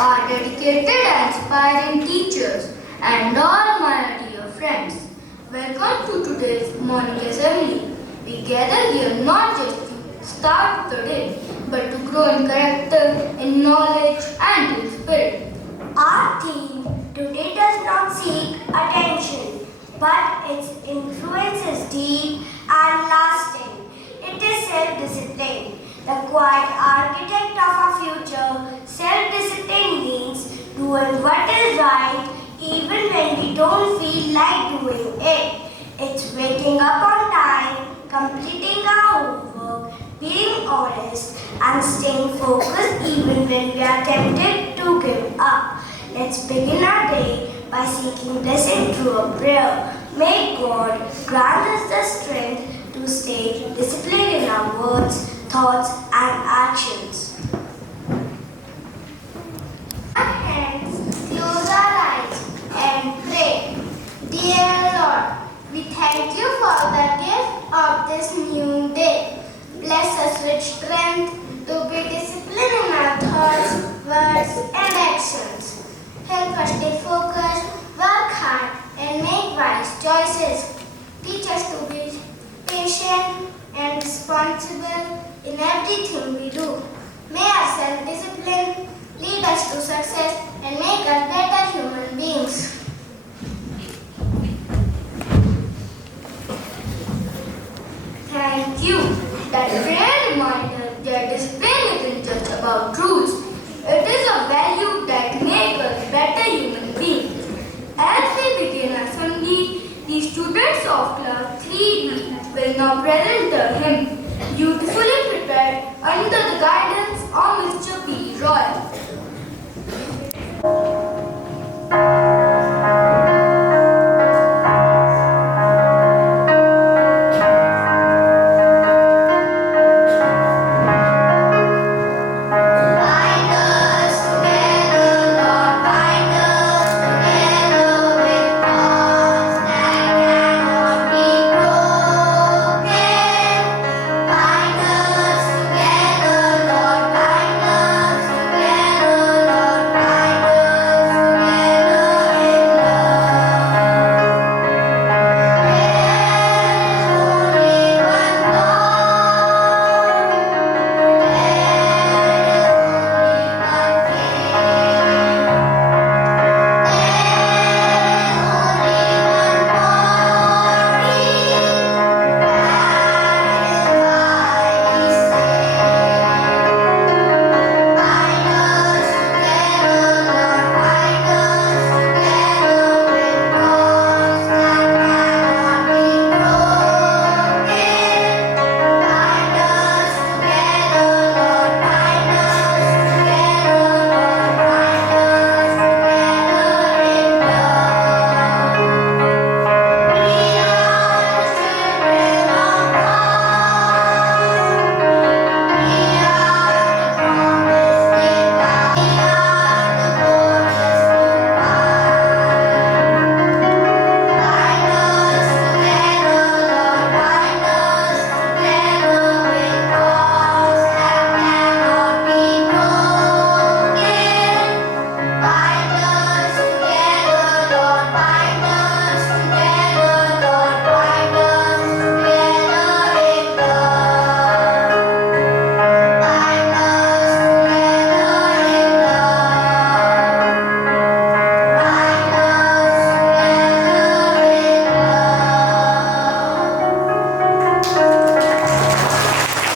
our dedicated and inspiring teachers, and all my dear friends. Welcome to today's morning assembly. We gather here not just to start the day, but to grow in character, in knowledge, and in spirit. Our theme today does not seek attention, but its influence is deep and lasting. It is self-discipline, the quiet architect of our future. Self-discipline means doing what is right even when we don't feel like doing it. It's waking up on time, completing our homework, being honest, and staying focused even when we are tempted to give up. Let's begin our day by seeking blessing through a prayer. May God grant us the strength to stay disciplined in our words, thoughts, and actions. Our hands, close our eyes, and pray. Dear Lord, we thank you for the gift of this new day. Bless us with strength to be disciplined in our thoughts, words, and actions. Help us stay focused, work hard, and make wise choices. Teach us to be patient and responsible in everything we do. May our self-discipline lead us to success and make us better human beings. Thank you. That rare reminder that discipline isn't just about rules. It is a value that makes us better human beings. As we begin assembly, the students of class 3D will now present the hymn, beautifully prepared under the guidance of Mr. P. Roy.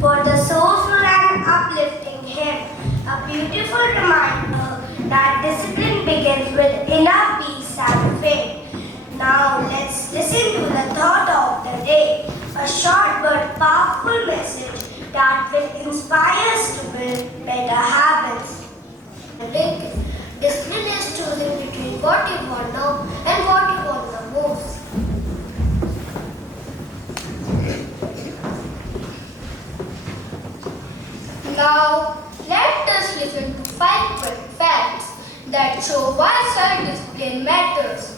For the soulful and uplifting hymn, a beautiful reminder that discipline begins with inner peace and faith. Now let's listen to the thought of the day, a short but powerful message that will inspire us to build better habits. Discipline is choosing between what you want now and what you want the most. Now, let us listen to 5 quick facts that show why self-discipline matters.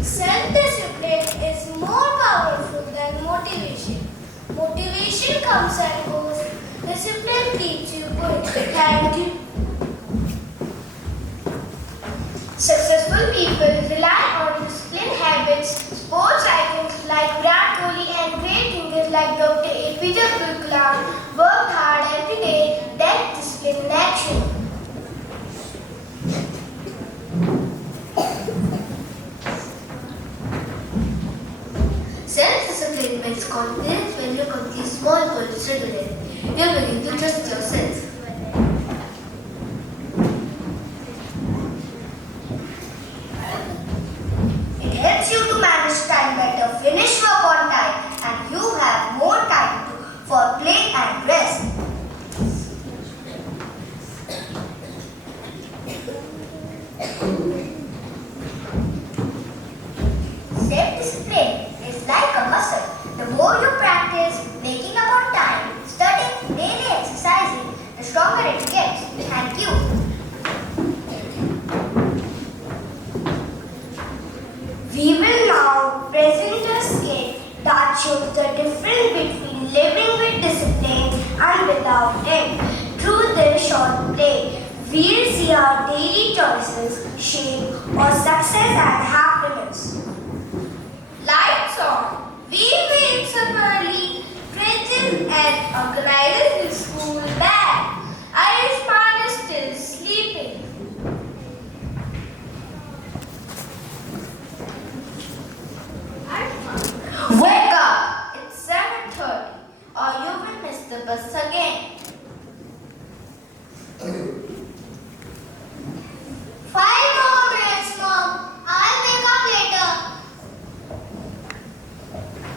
Self-discipline is more powerful than motivation. Motivation comes and goes. Self-discipline keeps you good. Thank you. Successful people rely on disciplined habits. Sports icons like Virat Kohli and great thinkers like Dr. APJ Abdul Kalam worked hard every day, then discipline in action. Self-discipline builds confidence when you complete small goals regularly. You're willing to trust yourself. It helps you to manage time better, finish work on time, and you have more time for play and rest. Self-discipline is like a muscle. The more you practice waking up on time, studying, daily exercising, the stronger it gets. Thank you. We will now present a skit that shows the difference between living with discipline and without it. Through this short play, we'll see our daily choices shape our success and happiness. Lights on. We wakes up early, dresses and organizes his school bag. Ayushman is still sleeping. Wake up! It's 7:30 or you will miss the bus again. 5 more minutes, Mom. I'll wake up later.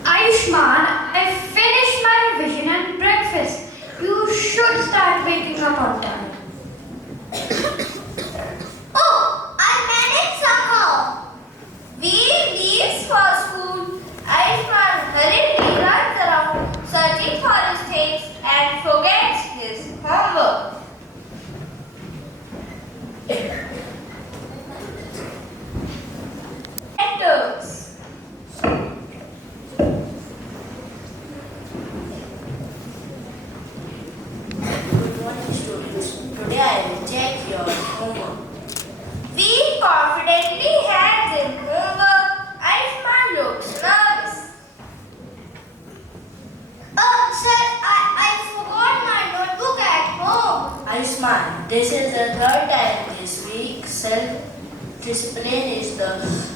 Ayushman, I finished my revision and breakfast. You should start waking up on time. Oh, I managed somehow. We leaves for school. Ayushman hurriedly runs around searching for his things and forgets his homework. Enters. Good morning, students. Today I will check your homework. We confidently hands in homework. Ayushman looks nervous. Sir, I forgot my notebook at home. Ayushman, this is the third time this week. Self-discipline is the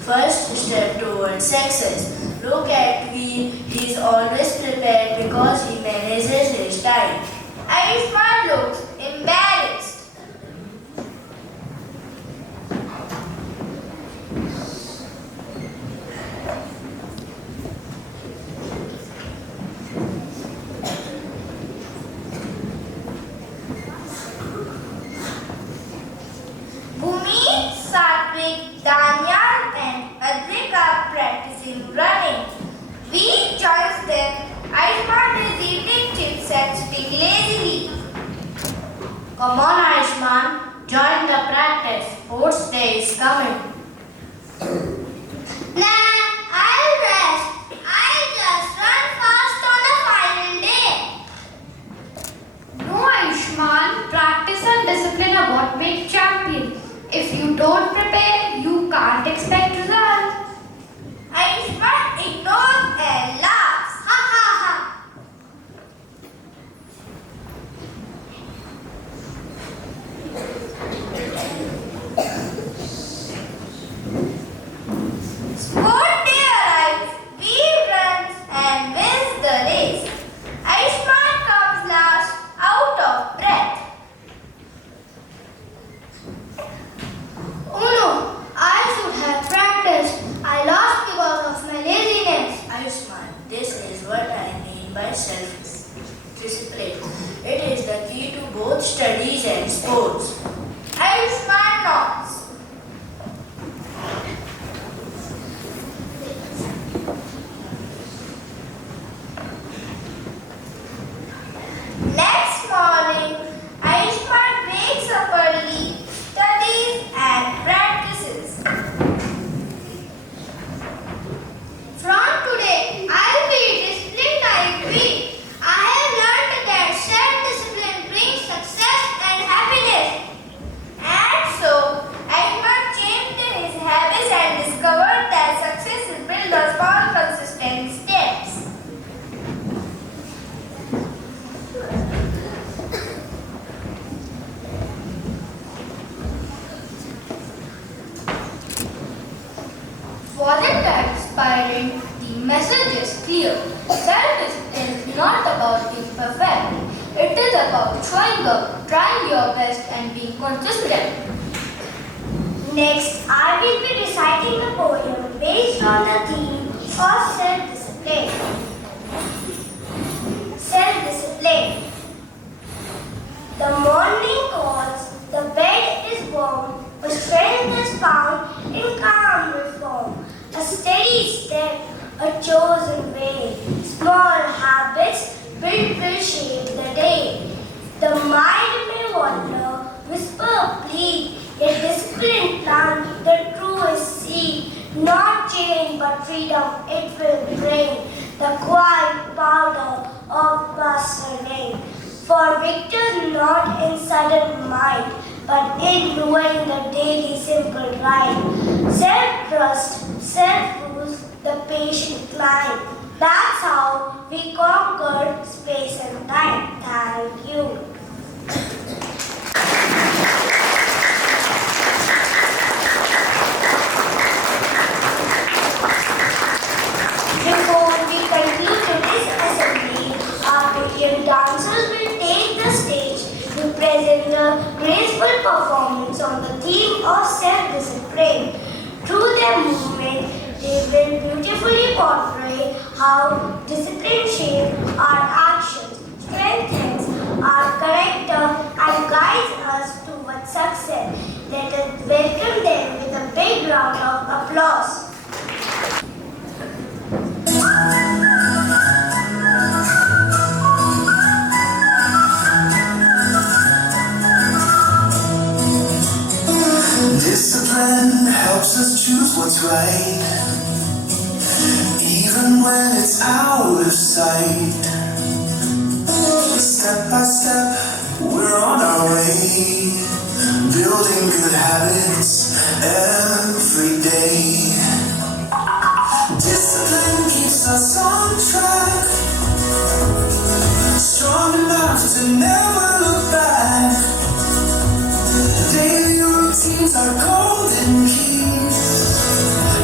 first step towards success. Look at V. He is always prepared because he manages his time. Ayushman looks embarrassed. Bhumi, Satvik, Danyal and Adrik are practicing running. We joins them. Ayushman is eating chips and sitting lazily. Come on, Ayushman. Join the practice. Sports day is coming. Nah, I'll rest. I'll just run fast on a final day. No, Ayushman, practice and discipline are what make champion. If you don't prepare, you can't expect results. Ayushman ignores and laughs. Ha ha ha. Sport day arrives. We runs and wins the race. Ayushman comes last, out of breath. Oh no, I should have practiced. I lost because of my laziness. Ayushman, this is what I mean by self-discipline. It is the key to both studies and sports. Ayushman nods. Next morning, Ayushman wakes up early, studies and practices. From today, I will be disciplined like we. I have learned that self-discipline message is clear. Self-discipline is not about being perfect. It is about showing up, trying your best and being consistent. Next, I will be reciting the poem based on the theme of self-discipline. Self-discipline. The morning calls, the bed is warm, but strength is found in calm reform. A steady step, a chosen way. Small habits built will shape the day. The mind may wander, whisper, plead, yet discipline plant the truest seed. Not change but freedom it will bring, the quiet powder of discerning. For victors not in sudden might, but in doing the daily simple right. Self-trust, self-rules, the patient climb. That's how we conquered space and time. Thank you. Before we conclude today's assembly, our brilliant dancers will take the stage to present a graceful performance on the theme of self-discipline. Through their movement, they will beautifully portray how discipline shapes our actions, strengthens our character, and guides us towards success. Let us welcome them with a big round of applause. Discipline helps us choose what's right, even when it's out of sight. Step by step, we're on our way, building good habits every day. Discipline keeps us on track, strong enough to never look back. Daily routines are golden keys.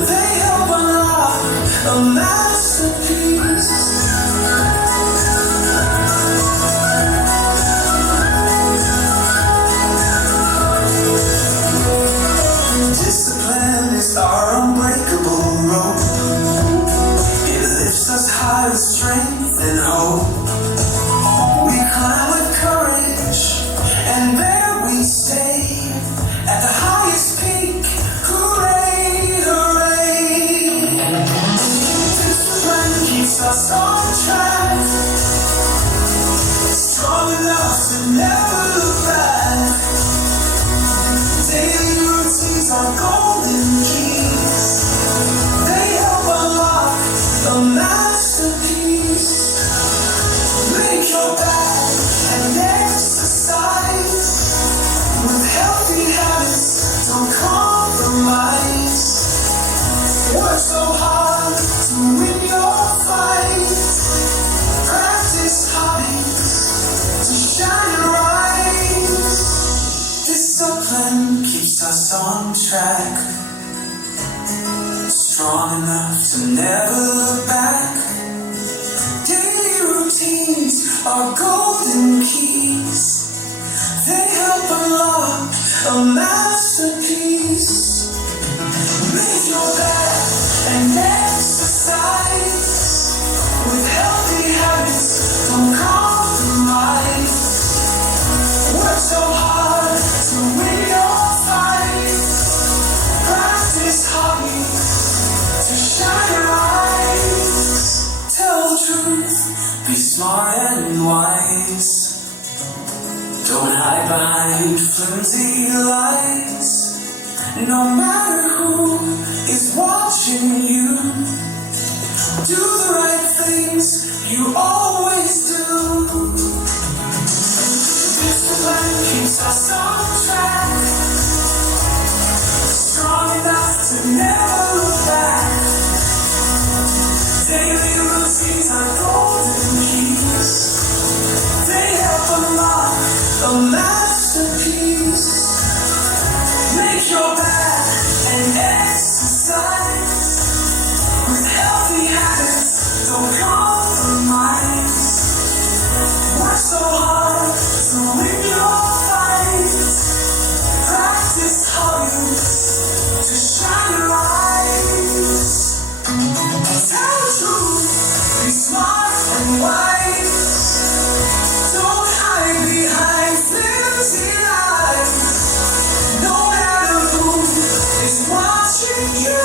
They help unlock a masterpiece. Discipline is our unbreakable rope. It lifts us high with strength and hope. We climb with courage, and there we stay. At the highest peak, hooray, hooray. Discipline keeps us on track, strong enough to never look back. Daily routines are golden keys. They help unlock a masterpiece. Make your bed and exercise with healthy habits, don't compromise. Work so hard to win your fight. Practice hobbies to shine and rise. Discipline keeps us on track, strong enough to never look back. Daily routines are golden keys. They help unlock a masterpiece. Make your bed and exercise with healthy habits, don't compromise. Work so hard to win your fight. Practice hobbies to shine your eyes. Tell the truth, be smart and wise. Don't hide behind flimsy lies. No matter who is watching you, do the right things you always do. Discipline keeps us on track, strong enough to never look back. Daily routines are golden keys. They help unlock a masterpiece. Make your bed and exercise with healthy habits. and white. Don't hide behind flimsy lies. No matter who is watching you,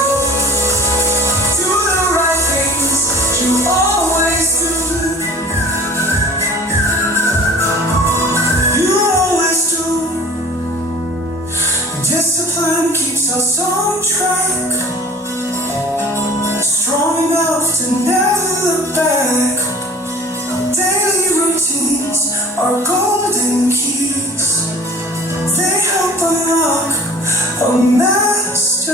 do the right things you always do. You always do. Discipline keeps us on track, strong enough to never look back. Daily routines are golden keys. They help unlock a masterpiece.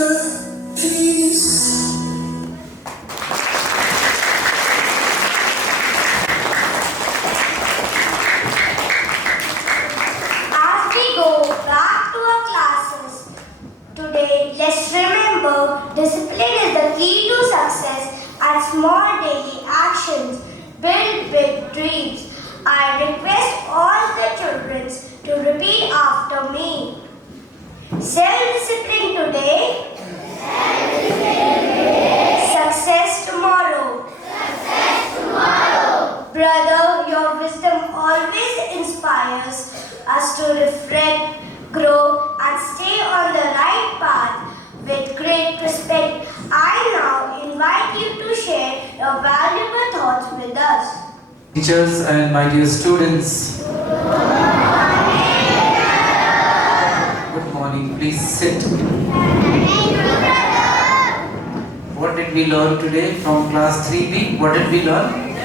As we go back to our classes, today let's remember discipline is the key to success and small daily actions build big dreams. I request all the children to repeat after me. Self-discipline today, success tomorrow. Brother, your wisdom always inspires us to reflect, grow, and stay on the right path. With great respect, I now invite you to share your valuable thoughts with us. Teachers and my dear students. Good morning. Please sit. What did we learn today from class 3B? What did we learn?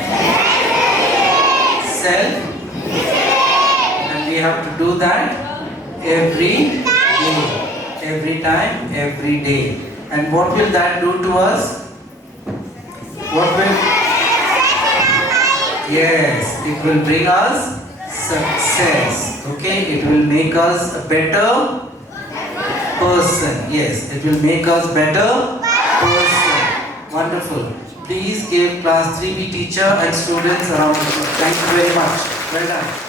Self. And we have to do that every day. Every time, every day. And what will that do to us? What will? Yes, it will bring us success. Okay, it will make us a better person. Yes, it will make us better person. Wonderful. Please give class 3B teacher and students a round of applause. Thank you very much. Well done.